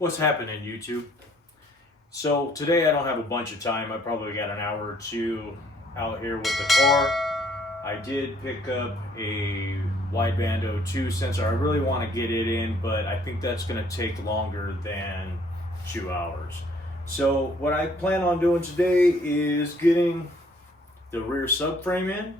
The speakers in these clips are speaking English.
What's happening, YouTube? So today I don't have a bunch of time. I probably got an hour or two out here with the car. I did pick up a wideband O2 sensor. I really want to get it in, but I think that's going to take longer than 2 hours. So what I plan on doing today is getting the rear subframe in,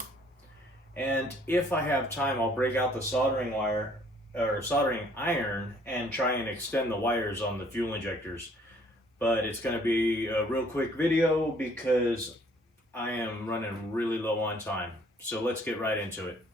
and if I have time, I'll break out the soldering wire or soldering iron and try and extend the wires on the fuel injectors. But it's going to be a real quick video because I am running really low on time. So let's get right into it.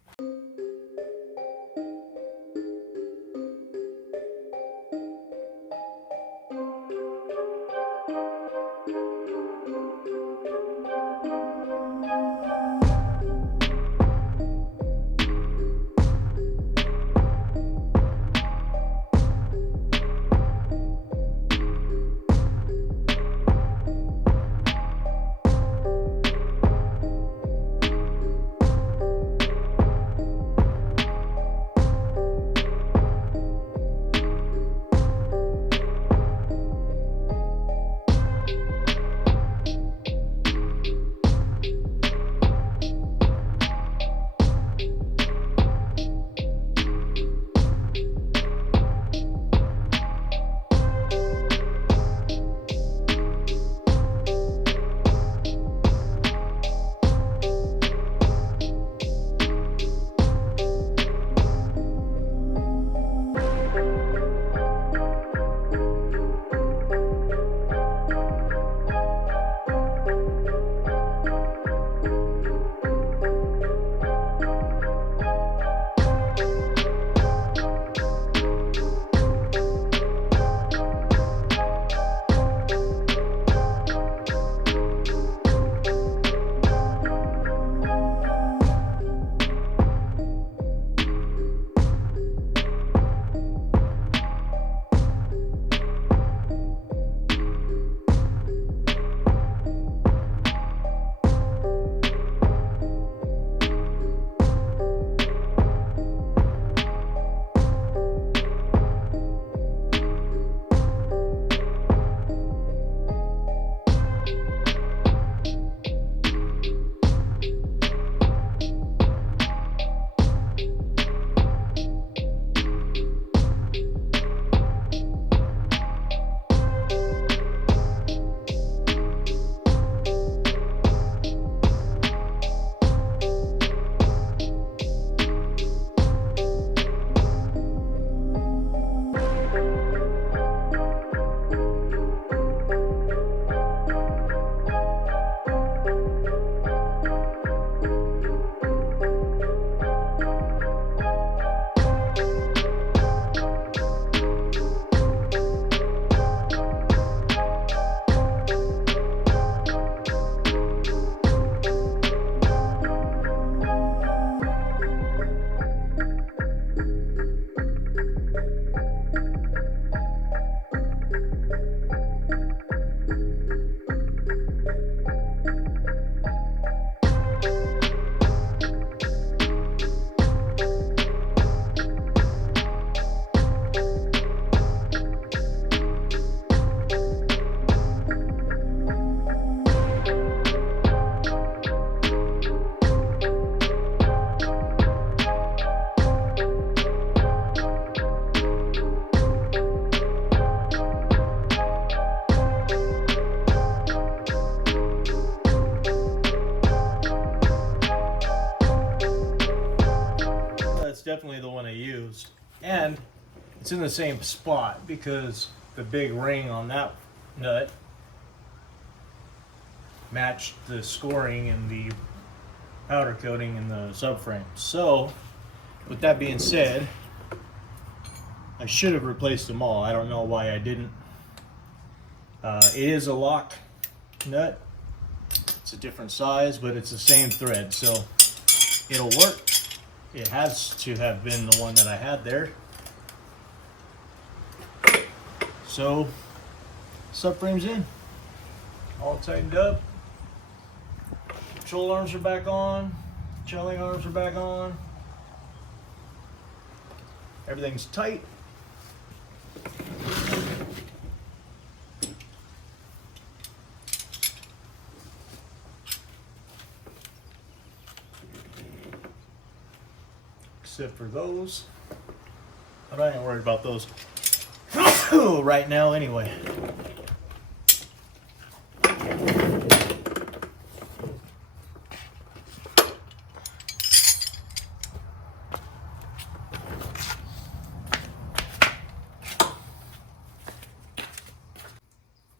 Definitely the one I used, and it's in the same spot because the big ring on that nut matched the scoring and the powder coating in the subframe. So with that being said, I should have replaced them all. I don't know why I didn't. It is a lock nut. It's a different size, but it's the same thread, so it'll work. It has to have been the one that I had there. So, subframe's in. All tightened up. Control arms are back on. Trailing arms are back on. Everything's tight. except for those. But I ain't worried about those right now anyway.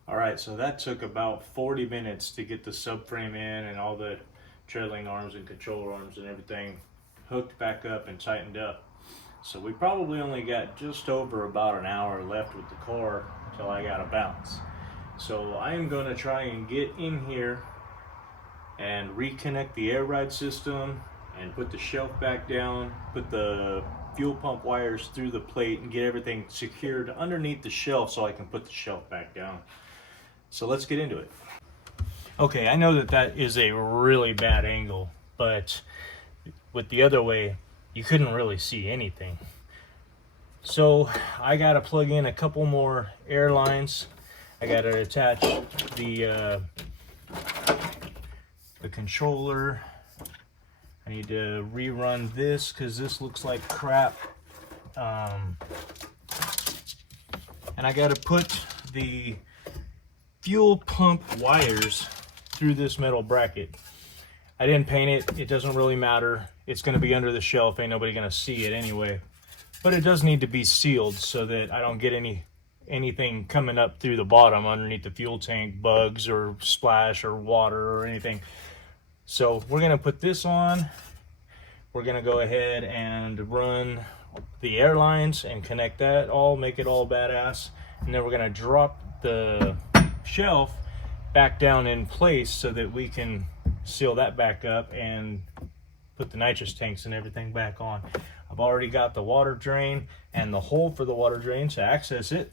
Alright, so that took about 40 minutes to get the subframe in and all the trailing arms and control arms and everything hooked back up and tightened up. So we probably only got just over about an hour left with the car until I got a bounce. So I am going to try and get in here and reconnect the air ride system and put the shelf back down, put the fuel pump wires through the plate and get everything secured underneath the shelf so I can put the shelf back down. So let's get into it. Okay, I know that that is a really bad angle, but with the other way, you couldn't really see anything. So I gotta plug in a couple more air lines. I gotta attach the controller. I need to rerun this because this looks like crap. And I gotta put the fuel pump wires through this metal bracket. I didn't paint it. It doesn't really matter. It's going to be under the shelf. Ain't nobody going to see it anyway. But it does need to be sealed so that I don't get anything coming up through the bottom underneath the fuel tank, bugs or splash or water or anything. So we're going to put this on. We're going to go ahead and run the air lines and connect that all, make it all badass. And then we're going to drop the shelf back down in place so that we can seal that back up and put the nitrous tanks and everything back on. I've already got the water drain and the hole for the water drain to access it.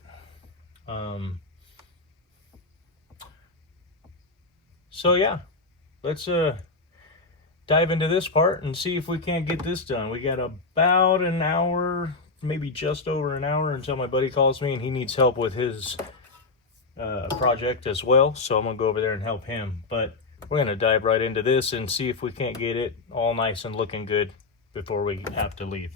So yeah, let's dive into this part and see if we can't get this done. We got about an hour, maybe just over an hour until my buddy calls me and he needs help with his project as well. So I'm gonna go over there and help him. But we're gonna dive right into this and see if we can't get it all nice and looking good before we have to leave.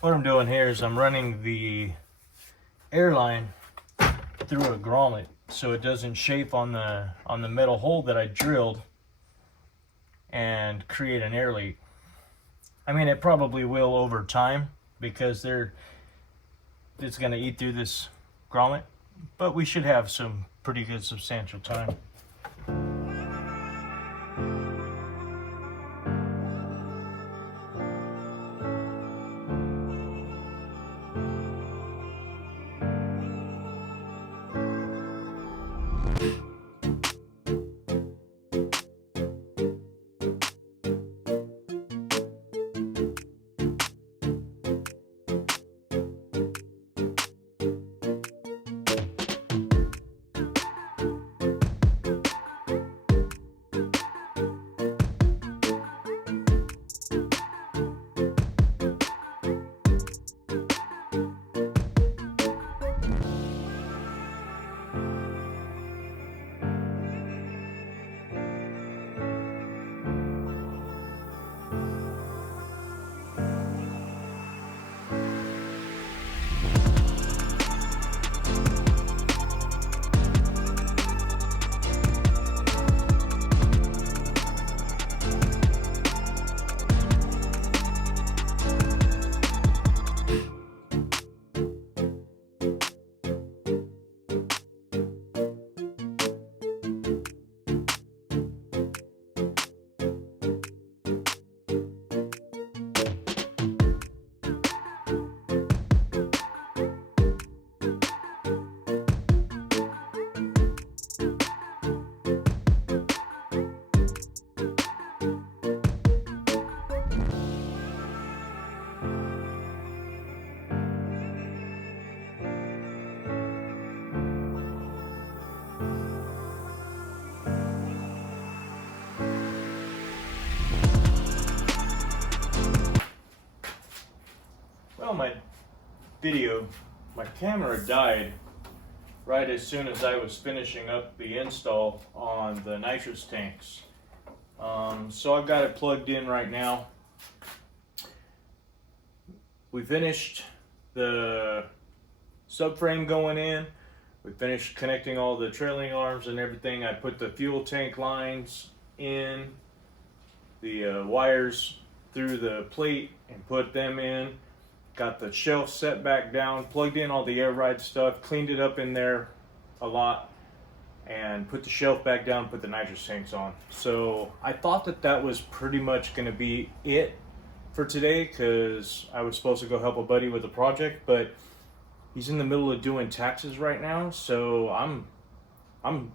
What I'm doing here is I'm running the airline through a grommet so it doesn't chafe on the metal hole that I drilled and create an air leak. I mean, it probably will over time because it's going to eat through this grommet, but we should have some pretty good substantial time. Well, my camera died right as soon as I was finishing up the install on the nitrous tanks. So I've got it plugged in right now. We finished the subframe going in. We finished connecting all the trailing arms and everything. I put the fuel tank lines in, the wires through the plate and put them in. Got the shelf set back down, plugged in all the air ride stuff, cleaned it up in there a lot, and put the shelf back down, put the nitrous tanks on. So I thought that was pretty much going to be it for today, because I was supposed to go help a buddy with a project, but he's in the middle of doing taxes right now, so I'm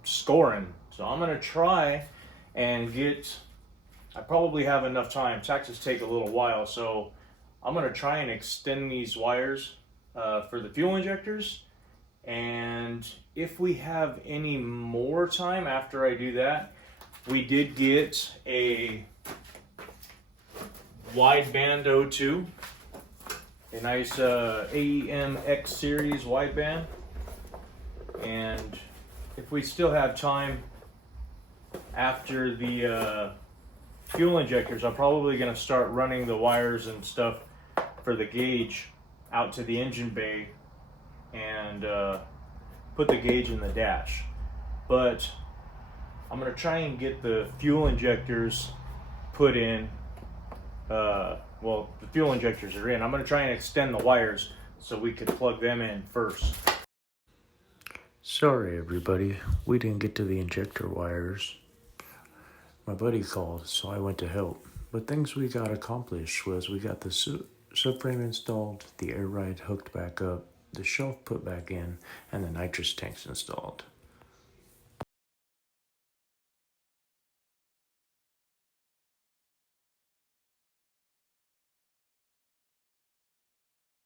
scoring. So I'm gonna try and I probably have enough time. Taxes take a little while, so I'm gonna try and extend these wires for the fuel injectors. And if we have any more time after I do that, we did get a wideband O2, a nice AEM X series wideband. And if we still have time after the fuel injectors, I'm probably going to start running the wires and stuff for the gauge out to the engine bay and put the gauge in the dash. But I'm going to try and get the fuel injectors put in. Well, the fuel injectors are in. I'm going to try and extend the wires so we could plug them in first. Sorry everybody, we didn't get to the injector wires. My buddy called, so I went to help. But things we got accomplished was we got the subframe installed, the air ride hooked back up, the shelf put back in, and the nitrous tanks installed.